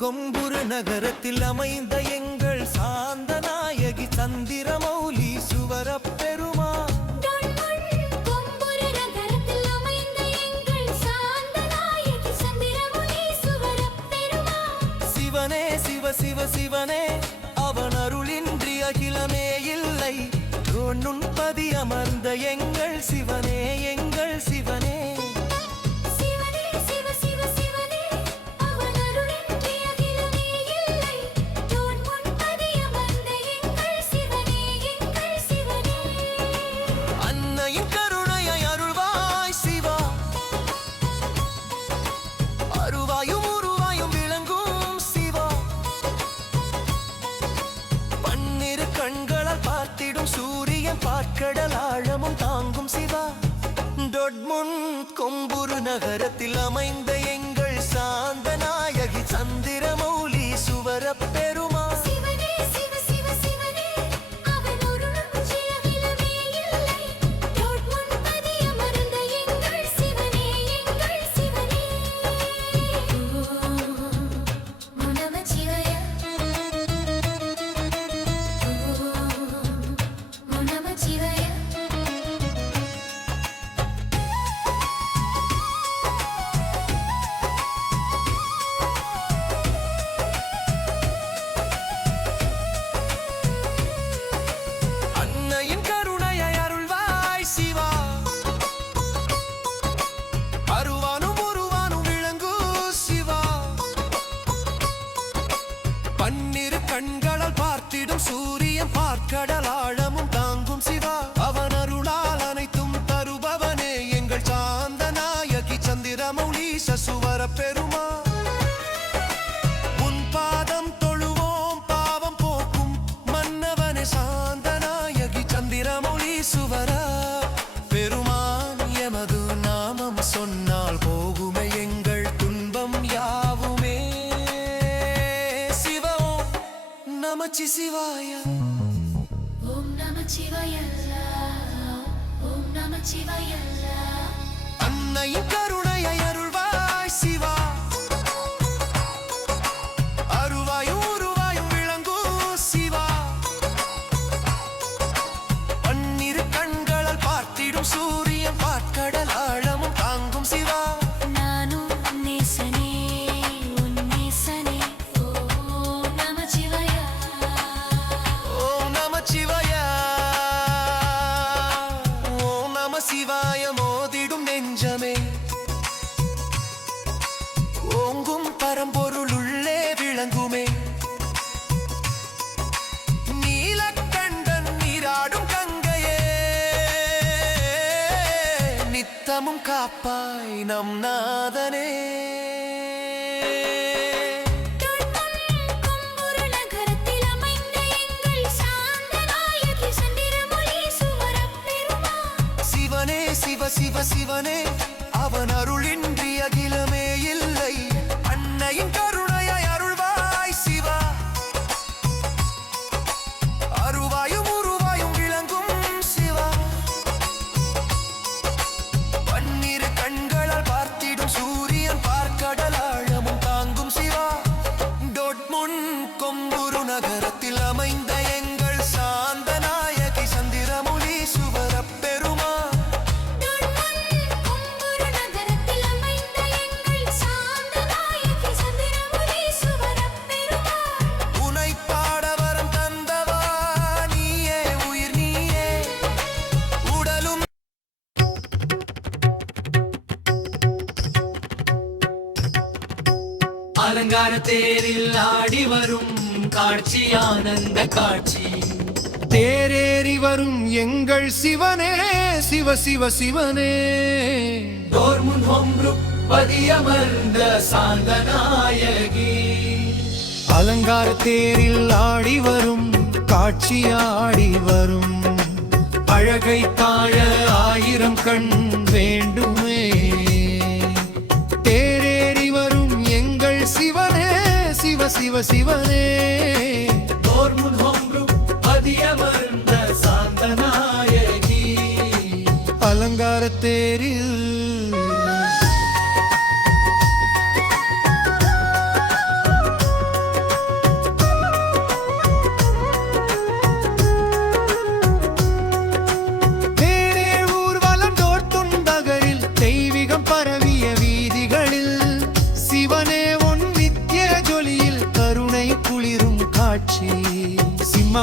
கொம்புரு நகரத்தில் அமைந்த எங்கள் சாந்த நாயகி சந்திரமௌலி சுவரப் பெருமா. சிவனே சிவ சிவ சிவனே அவன் அருளின்றி அகிலமே இல்லை. நுண்பதி அமர்ந்த எங்கள் சிவனே எங்கள் சிவனே. சூரியன் பார்க்கடல் ஆழமும் தாங்கும் சிவா. டொட்முண்ட் கொம்புரு நகரத்தில் அமைந்த எங்கள் சாந்த நாயகி சந்திரமௌலி சுவரப் பெருமா. கண்களால் பார்த்திடும் சூரியன் பார்க்கடல் ஆழமும் தாங்கும் சிவா. அவன் அருளால் அனைத்தும் தருபவனே எங்கள் சாந்த நாயகி சந்திரமௌலி சுவரப் பெருமா. உன் பாதம் தொழுவோம் பாவம் போக்கும் மன்னவனே சாந்த நாயகி சந்திரமௌலி சுவரப் பெருமான். எமது நாமம் சொன்னால் போகுமே எங்கள் துன்பம் யாவுமே. நமச்சிவாய ஓம் நமச்சிவாய ஓம் நமச்சிவாய. அன்னையின் கருணையை அருள்வாய் சிவா. அருவாயும் உருவாயும் விளங்கும் சிவா. பன்னிரு கண்களால் பார்த்திடும் சூரியன் பார்க்கடல் ஆழமும் தாங்கும் சிவா. சிவாய மோதிடும் நெஞ்சமே ஓங்கும் பரம்பொருள் உள்ளே விளங்குமே. நீலக்கண்டன் நீராடும் கங்கையே நித்தமும் காப்பாய் நம் நாதனே. சிவ சிவ சிவனே அவன் அருளின்றி அகிலமே இல்லை. அன்னையின் கருணையை அருள்வாய் சிவா. அருவாயும் உருவாயும் விளங்கும் சிவா. பன்னிரு கண்களால் பார்த்திடும் சூரியன் பார்க்கடல் ஆழமும் தாங்கும் சிவா. டொட்முண்ட் கொம்புரு நகரத்தில் அமைந்த எங்கள் சாந்த நாயகி சந்திரமௌலி சுவரப் பெருமா. அலங்கார தேரில் ஆடி வரும் காட்சி ஆனந்த காட்சி. தேரேறி வரும் எங்கள் சிவனே சிவ சிவ சிவனே. டோர்முண்ட் ஹோம்ருக் பதியமர்ந்த சாந்த நாயகி. அலங்கார தேரில் ஆடி வரும் காட்சி ஆடி வரும் அழகை காண ஆயிரம் கண் வேண்டுமே. தேரேறி வரும் எங்கள் சிவனே சிவ சிவ சிவனே. தோர்முன் ஹொம்ரு பதியமர்ந்த சாந்தநாயகி. அலங்கார தேரில்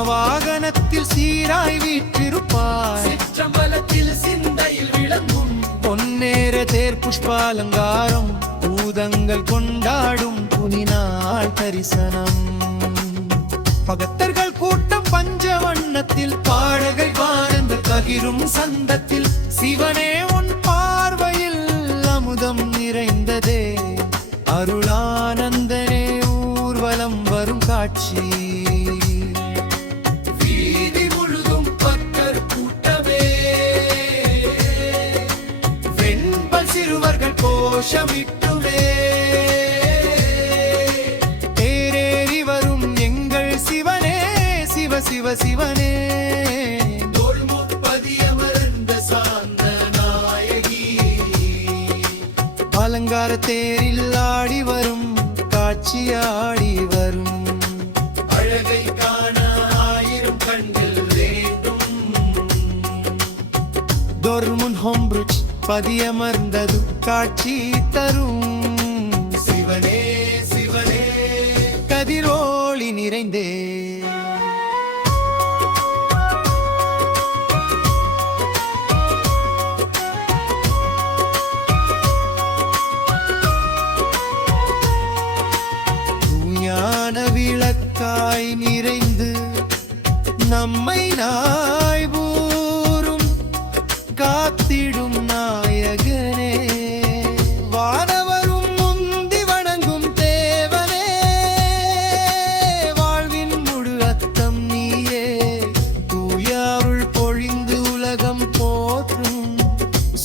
வாகனத்தில் சீராய் வீற்றிருப்பாய். சிற்றம்பலத்தில் சிந்தையில் விளங்கும் பொன்னேற தேர் புஷ்பாலங்காரம். பூதங்கள் கொண்டாடும் புனிநாள் தரிசனம். பகத்தர்கள் கூட்டம் பஞ்சவண்ணத்தில். பாடகை வானந்த ககிரும் சந்தத்தில். சிவனே உன் பார்வையில் அமுதம் நிறைந்ததே. அருளானந்தனே ஊர்வலம் வரும் காட்சி. கோஷமிட்டுமே தேரேறி வரும் எங்கள் சிவனே சிவ சிவ சிவனே. பதியமர்ந்த சாந்தநாயகி. அலங்கார தேரில் ஆடி வரும் காட்சியாடி வரும். அழகை காண ஆயிரம் கண்கள் வேண்டும். தோர்முன் ஹொம்ருச் பதியமர்ந்தது காட்சி தரும். சிவனே சிவனே கதிரோளி நிறைந்தே. ஞான விளக்காய் நிறைந்து நம்மை நாய்பூரும் காத்திடும் நாயகனே. வானவரும் முந்தி வணங்கும் தேவனே. வாழ்வின் முழு அத்தம் நீயே. தூயாருள் பொழிந்து உலகம் போற்றும்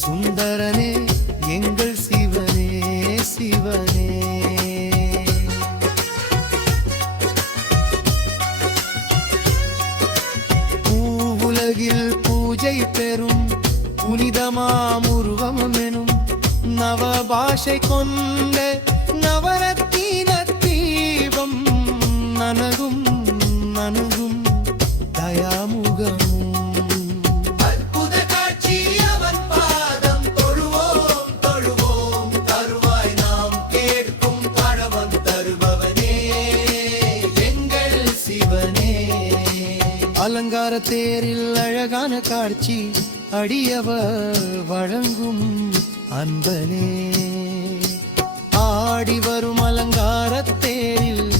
சுந்தரனே எங்கள் சிவனே சிவனே. பூவுலகில் பூஜை பெறும் புனிதமாமுருவமெனும் நவபாஷை கொண்ட நவரத்தின தீபம். நனகும் நனகும் தயாமுகமும். அற்புத காட்சி அவன் பாதம் தொழுவோம் தொழுவோம். தருவாய் நாம் கேட்கும் பழவம் தருபவனே எங்கள் சிவனே. அலங்கார தேரில் அழகான காட்சி அடியவர் வழங்கும் அன்பனே. ஆடி வரும் அலங்கார தேரில்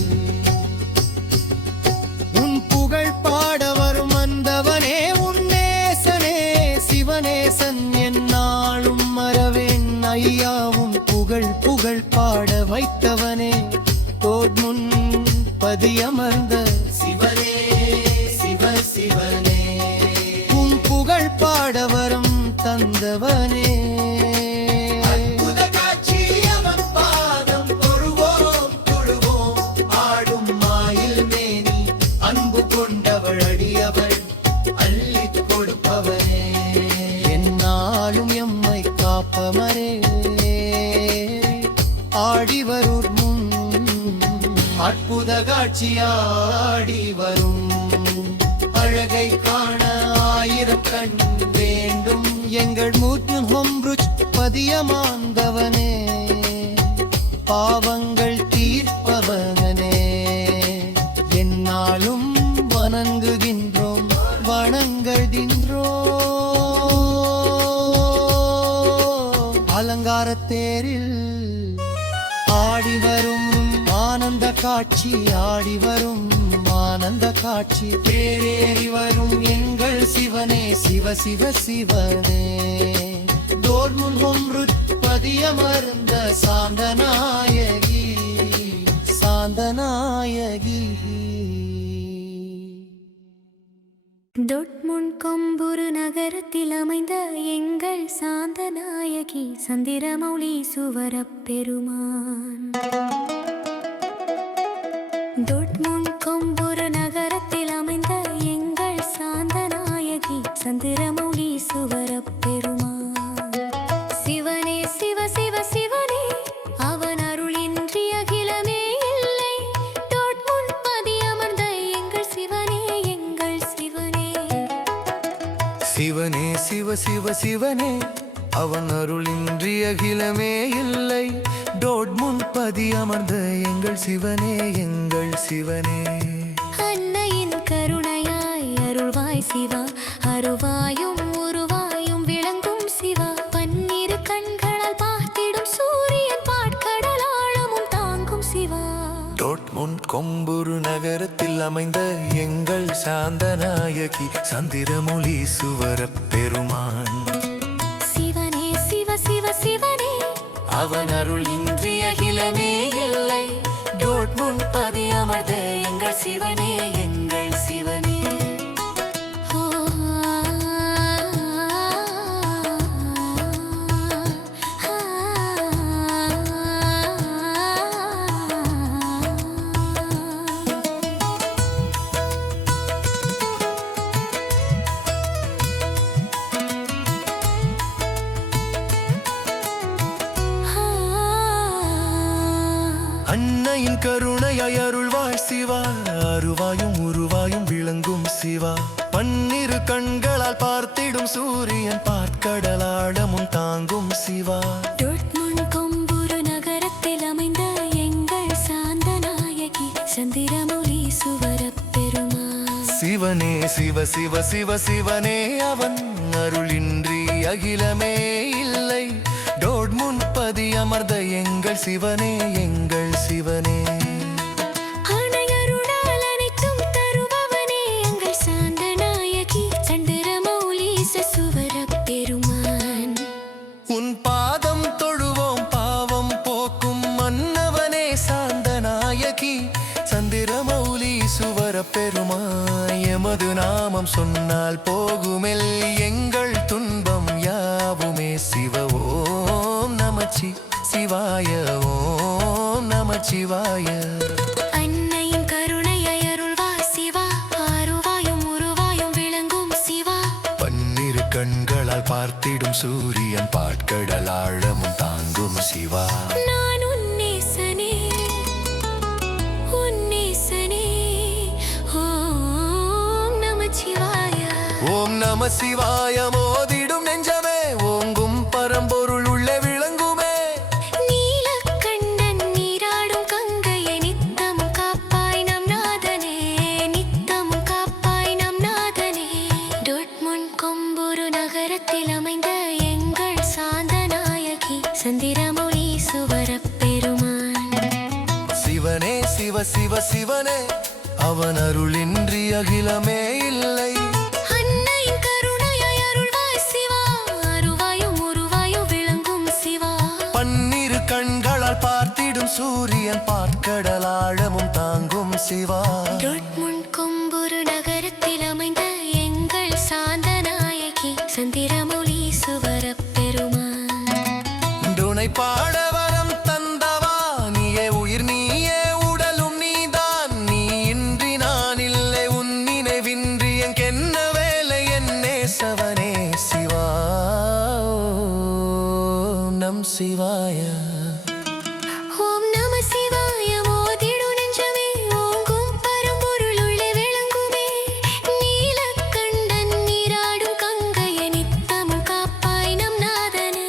உன் புகழ் பாட வரும் அந்தவனே. உன் நேசனே சிவநேசன் என்னாலும் மறவேன். ஐயாவும் புகழ் புகழ் பாட வைத்தவனே. தோட்முன் பதியமர்ந்த சிவனே சிவ சிவனே. புகழ் பாடவரம் தந்தவனே. அற்புத காட்சி அவன் பாதம் தொழுவோம் தொழுவோம். ஆடும் மாயில் மேனி அன்பு கொண்டவள் அடியவள் அள்ளிக் கொடுப்பவனே. என்னாலும் எம்மை காப்பமரே. ஆடி வரும் அற்புத காட்சியாடி வரும். அழகை காண ஆயிரம் கண் வேண்டும். எங்கள் மூர்த்தி ஹொம்ருச் பதியமாந்தவனே. பாவங்கள் தீர்ப்பவனே. என்னாலும் வணங்குகின்றோம் வணங்குகின்றோம். அலங்கார தேரில் ஆடி வரும் ஆனந்த காட்சி. ஆடி வரும் ஆனந்த காட்சி. தேரேறி வரும் எங்கள் சிவனே சிவ சிவ சிவனே. தோர்முன் ஹொம்ருத் பதியமர்ந்த சாந்தநாயகி சாந்தநாயகி. டொட்முண்ட் கொம்புரு நகரத்தில் அமைந்த எங்கள் சாந்தநாயகி சந்திரமௌலி சுவரப் பெருமான். டொட்முண்ட் கொம்புரு நகரத்தில் அமைந்த எங்கள் சாந்தநாயகி சந்திரமௌலி சுவரப் பெருமான். சிவனே சிவ சிவ சிவனே அவன் அருளின்றி அகிலமே இல்லை. டொட்முண்ட் பதி அமர்ந்த எங்கள் சிவனே எங்கள் சிவனே. சிவனே சிவ சிவ சிவனே அவன் அருளின்றி அகிலமே இல்லை. டோட்முண்ட் பதி அமர்ந்த எங்கள் சிவனே எங்கள் சிவனே. அன்னையின் கருணையாய் அருள்வாய் சிவா, அருவாயும் உருவாயும் விளங்கும் சிவா. பன்னிரு கண்களால் பார்த்திடும் சூரியன் பாட்கடல் ஆழமும் தாங்கும் சிவா. டோட்முண்ட் கொம்புரு நகரத்தில் அமைந்த எங்கள் சாந்தநாயகி சந்திரமொழி சுவரப் பெருமான். சிவனே சிவ சிவ சிவனே அவன் அருள் இன்றி அகிலமே இல்லை. டோட்முண்ட் பதி அமர்ந்த எங்கள் சிவனே எங்கள் சிவனே. ஓ அன்னையின் கருணையாய் அருள்வாய் சிவா, அருவாயும் உருவாயும் விளங்கும் சிவா. பன்னிரு கண்களால் பார்த்திடும் சூரியன் பாற்கடலாழமும் தாங்கும் சிவா. டொட்முண்ட் கொம்புரு நகரத்தில் அமைந்த எங்கள் சாந்தநாயகி சந்திரமௌலி சுவரப் பெருமான். சிவனே சிவ சிவ சிவ சிவனே அவன் அருளின்றி அகிலமே இல்லை. டோட்முண்ட் பதி அமர்ந்த எங்கள் சிவனே எங்கள் சிவனே. அணையருளால் அனைத்தும் தருபவனே எங்கள் சாந்தநாயகி சந்திரமௌலி சுவரப் பெருமான். உன் பாதம் தொழுவோம் பாவம் போக்கும் மன்னவனே சாந்தநாயகி சந்திரமௌலி சுவரப் பெருமான். எமது நாமம் சொன்னால் போகுமெல் எங்கள் துன்பம் யாவுமே. சிவ ஓம் நமச்சி சிவாய ஓம் நமச்சிவாய. அன்னையின் கருணையாய் அருள்வாய் சிவா, அருவாயும் உருவாயும் விளங்கும் சிவா. பன்னிரு கண்களால் பார்த்திடும் சூரியன் பாட்கடல் ஆழமும் தாங்கும் சிவா. நான் உன்னேசனே உன்னேசனே. ஓம் நமச்சிவாய. ஓம் நம சிவாய மோதிடும் நெஞ்சமே ஓங்கும் பரம்பொருள் உள்ளே விளங்குமே. நீலக்கண்டன் நீராடும் கங்கையை நித்தமும் காப்பாய் நம் நாதனே, நித்தமும் காப்பாய் நம் நாதனே. டொட்முண்ட் கொம்புரு நகரத்தில் அமைந்த எங்கள் சாந்தநாயகி சந்திரமௌலி சுவரப் பெருமான். சிவனே சிவ சிவ சிவனே அவன் அருளின்றி அகிலமே இல்லை. அன்னையின் கருணையாய் அருள்வாய் சிவா, அருவாயும் உருவாயும் விளங்கும் சிவா. பன்னிரு கண்களால் பார்த்திடும் சூரியன் பாற்கடல் ஆழமும் தாங்கும் சிவா. டொட்முண்ட் கொம்புரு நகரத்தில் அமைந்த எங்கள் சாந்தநாயகி சந்திரமௌலி சுவரப் பெருமான். துணை பாட வரம் தந்தவா நீயே உயிர் நீயே உடலும் நீதான். நீ இன்றி நான் இல்லை உன் நினைவின்றி எங்கென்ன வேலை என் நேசவனே சிவா. ஓம் நம் சிவாய. ஓம் நம சிவாய மோதிடும் நெஞ்சமே ஓங்கும் பரம்பொருள் உள்ளே விளங்குமே. நீலக்கண்டன் நீராடும் கங்கையை நித்தமும் காப்பாய் நம் நாதனே.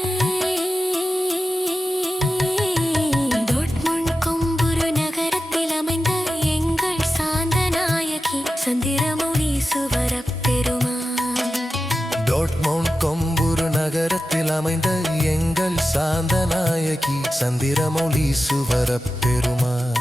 டொட்முண்ட் கொம்புரு நகரத்தில் அமைந்த எங்கள் சாந்தநாயகி சந்திரமௌலி சுவரப் பெருமான். டோட்மவுண்ட் கொம்புரு நகரத்தில் அமைந்த எங்கள் சாந்தநாயகி சந்திரமௌலி சுவரப் பெருமான்.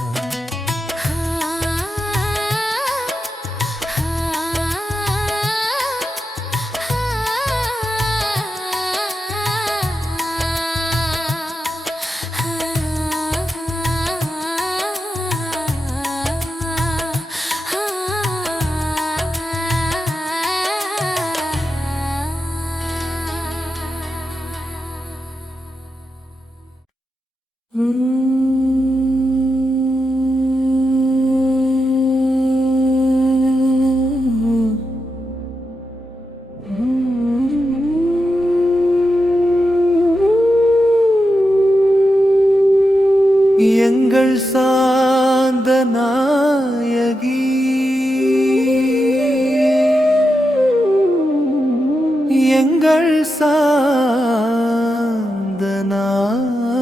எங்கள்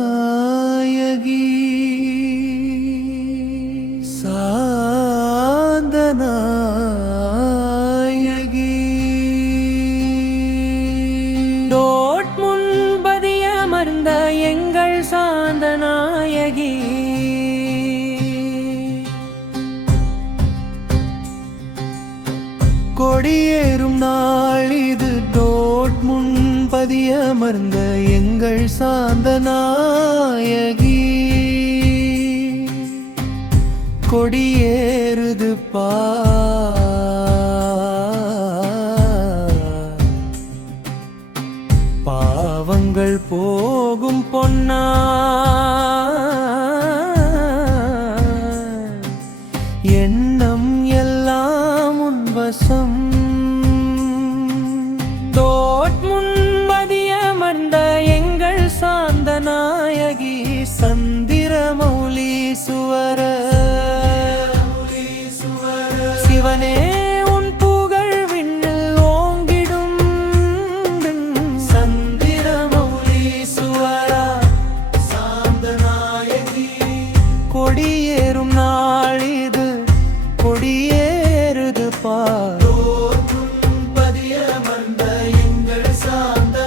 சாந்தநாயகி சாந்தநாயகி முன்பதியமர்ந்த எங்கள் சாந்தநாயகி கொடியேறும் நாள் இது முன்பதியமர்ந்த எங்கள் சாந்தநாயகி கொடியேறுது பாவங்கள் போகும் பொன்னா எண்ணம் எல்லாம் உன்வசம் முன்பதியமர்ந்த எங்கள் சாந்தநாயகி சந்திரமௌலீசுவர சிவனே உன் புகழ் விண்ணில் ஓங்கிடும் சந்திரமௌலீசுவர சாந்தநாயகி கொடியேறும் நாள் இது கொடியேறுது பார் பதியமர்ந்த எங்கள் சாந்தநாயகி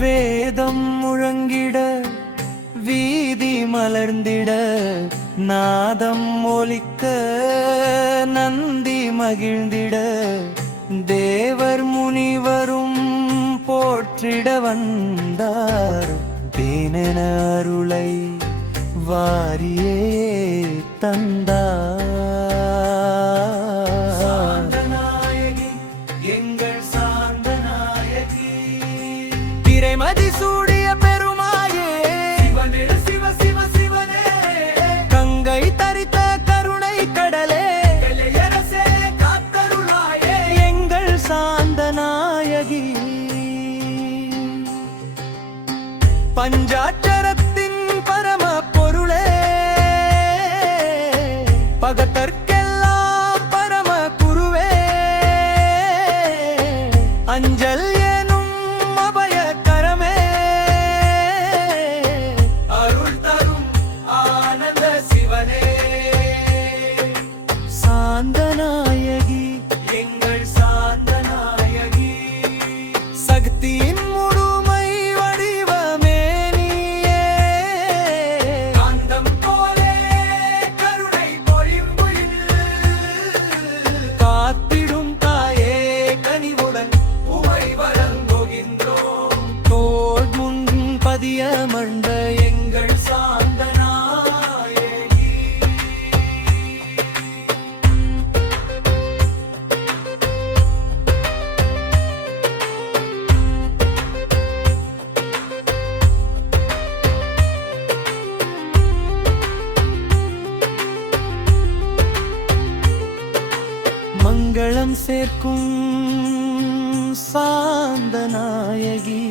வேதம் முழங்கிட வீதி மலர்ந்திட நாதம் ஒலிக்க நந்தி மகிழ்ந்திட தேவர் முனிவரும் போற்றிட வந்தார் தேனென அருளை வாரியே தந்தார் எங்கள் சாந்தநாயகி திரைமதி சூடிய பெருமாயே சிவ சிவ சிவனே கங்கை தரித்த கருணை கடலே இளையரசே காத்தருளாயே எங்கள் சாந்தநாயகி பஞ்சாட்சரத்தின் பரம பொருளே பகத்தற்கெல்லாம் பரம குருவே அஞ்சல் எனும் அபயகரமே அருள் தரும் ஆனந்த சிவனே சாந்தநாயகி எங்கள் சாந்தநாயகி சக்தியின் முழுமை வடிவமே நீயே காந்தம் போலே கருணை பொழிம்புயில் காத்திடும் தாயே கனிவுடன் உமை வழங்குகின்றோம் தோள் முன் பதியமர்ந்த எங்கள் சாந்தநாயகி மங்களம் சேர்க்கும் சாந்தநாயகி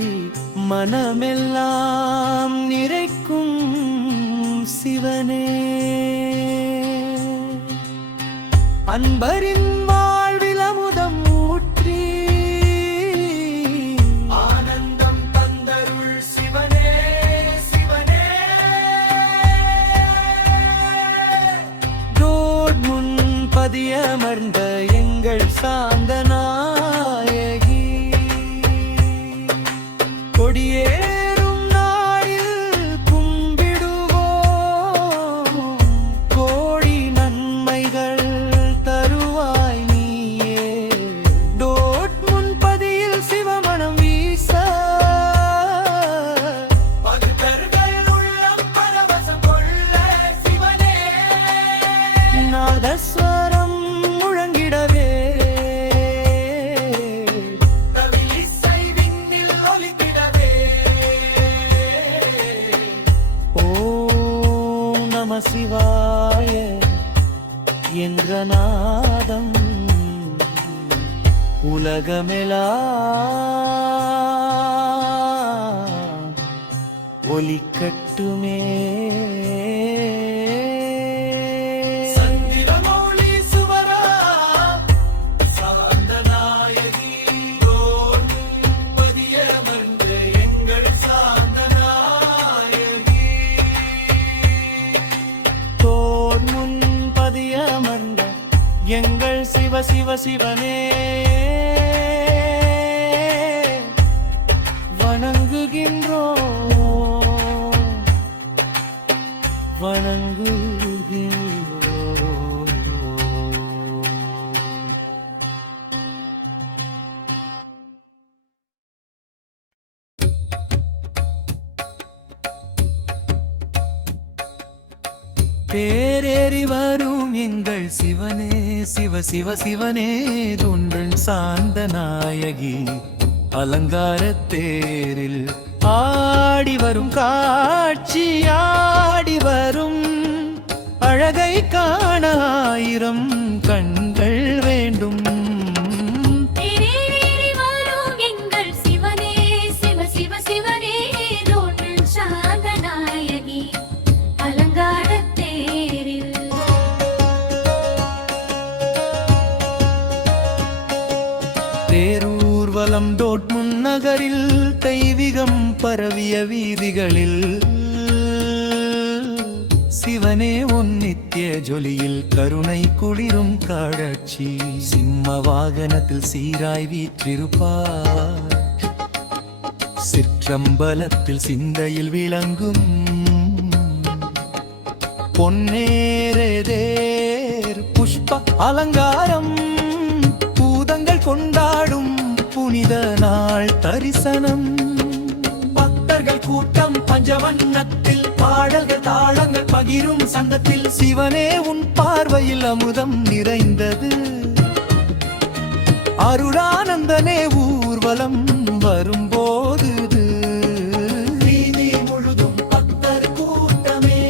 மனமெல்லாம் நிறைக்கும் சிவனே அன்பரின் வாழ்வில் அமுதம் ஊற்றி ஆனந்தம் தந்தருள் சிவனே சிவனே தோள் முன் பதியமர்ந்த எங்கள் சாந்தநாயகி கொடியேறும் நாளில் கும்பிடுவோம் கோடி நன்மைகள் தருவாய் உலகமெல்லாம் ஒலிக்கட்டுமே. சந்திரமௌலி சுவரா சாந்த நாயகி பதியமர்ந்த எங்கள் சாந்த நாயகி. தோர் முன் பதியமர்ந்த எங்கள் சிவ சிவ சிவனே வணங்குகின்றோம் வணங்குகின்றோம். தேரேறி வரும் எங்கள் சிவனே சிவ சிவ சிவனே தொன்றன் சாந்த நாயகி அலங்கார தேரில் ஆடி வரும் காட்சி ஆடி வரும் அழகை காண ஆயிரம் கண்கள் வேண்டும். தேரேறி வரும் எங்கள் சிவனே சிவ சிவ சிவனே தோன்றல் சாந்த நாயகி அலங்காரத் தேரில். தேரூர்வலம் டோட்முன் நகரில் தெய்வீகம் பரவிய வீதிகளில் சிவனே உன் நித்திய ஜொலியில் கருணை குளிரும் காட்சி. சிம்ம வாகனத்தில் சீராய் வீற்றிருப்பார், சிற்றம்பலத்தில் சிந்தையில் விளங்கும் பொன்னேரேதேர் புஷ்ப அலங்காரம். பூதங்கள் கொண்டாடும் புனித நாள் தரிசனம். பக்தர்கள் கூட்டம் பஞ்சவண்ணத்தில் பாடல்கள் தாளங்கள் பகிரும் சங்கத்தில். சிவனே உன் பார்வையில் அமுதம் நிறைந்தது, அருளானந்தனே ஊர்வலம் வரும்போது வீதி முழுதும் பக்தர் கூட்டமே.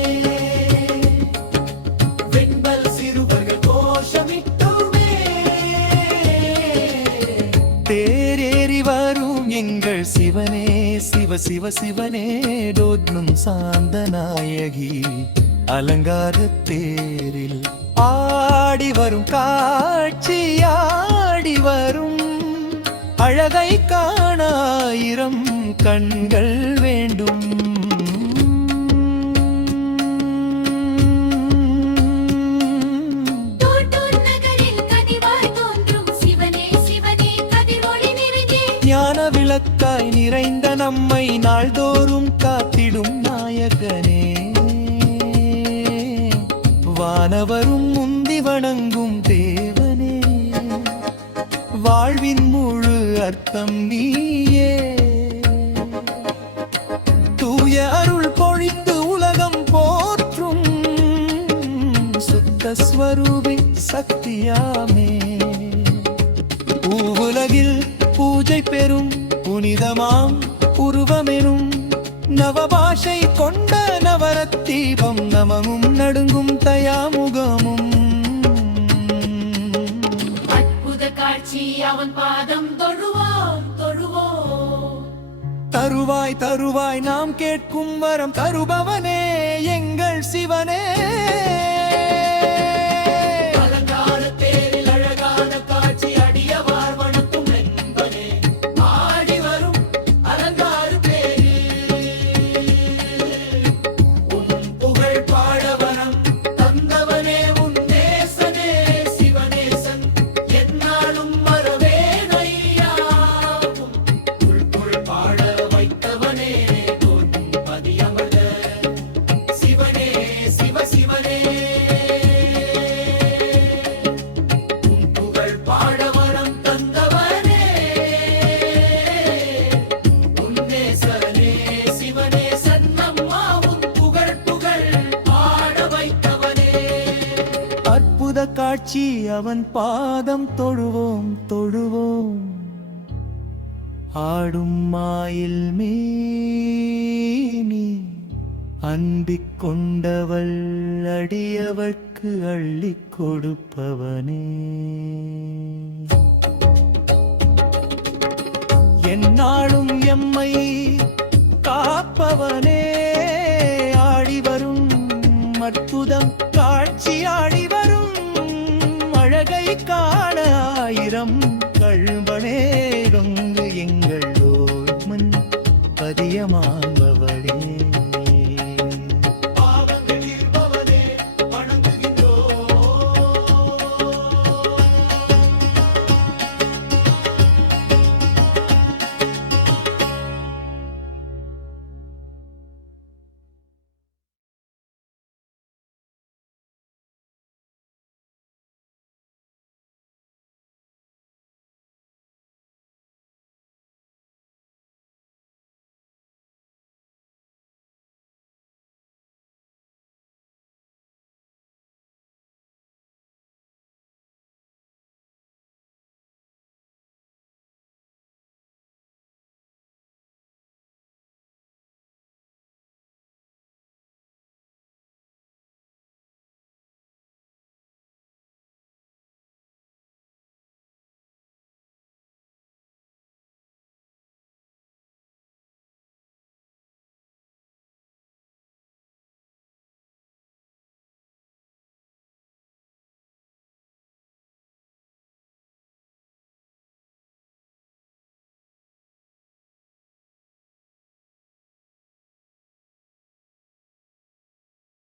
வெண்பல் சிறுவர்கள் கோஷமிட்டுமே. தேரேறி வரும் எங்கள் சிவனே சிவ சிவ சிவனே டோட்னும் சாந்த நாயகி அலங்கார தேரில் ஆடி வரும் காட்சி ஆடி வரும் அழகை காண ஆயிரம் கண்கள் வேண்டும். தோட்டூர் நகரில் கனிவாய் தோன்றும் சிவனே சிவனே கதிரொளி நிறைந்தே. ஞான விளக்காய் நிறைந்த நம்மை நாள்தோறும் காத்திடும் நாயகனே. வானவரும் முந்தி வணங்கும் தேவனே, வாழ்வின் முழு அர்த்தம் நீயே. தூய அருள் பொழித்து உலகம் போற்றும் சுத்த ஸ்வரூபி சக்தியாமே. பூவுலகில் பூஜை பெறும் புனிதமாம் உருவமெனும் நவபாஷை கொண்ட நவரத்தீபம் நமமும் நடுங்கும் தயாமுகமும். அற்புத காட்சி அவன் பாதம் தொழுவோம் தொழுவோம். தருவாய் தருவாய் நாம் கேட்கும் வரம் தருபவனே எங்கள் சிவனே. அலங்கார தேரில் அழகான காட்சி அடியவார் வணக்கும் என்பனே. ஆடி வரும் அலங்கார தேரில் உன் புகழ் பாடவரம் தந்தவனே உன் நேசனே சிவநேசன். என்னாலும் மறவேனையா உள் புகழ் பாட வைத்தவனே தோன்றும் பதியமர்ந்த சிவனே சிவ சிவனே. உன் புகழ் பாடவரம் தந்தவனே உன் நேசனே சிவநேசன். நம்மா உன் புகழ் புகழ் பாட வைத்தவனே. அற்புத காட்சி அவன் பாதம் தொழுவோம் தொழுவோம். ஆடும் மாயில் மேனி அன்பிக் கொண்டவள் அடியவர்க்கு அள்ளிக் கொடுப்பவனே. எந்நாளும் எம்மை காப்பவனே ஆடி வரும் அற்புதம் காட்சி ஆடி வரும் அழகை காண ஆயிரம் கழுவனே எங்கள் ஓய்மன் பதியமாம்பவளே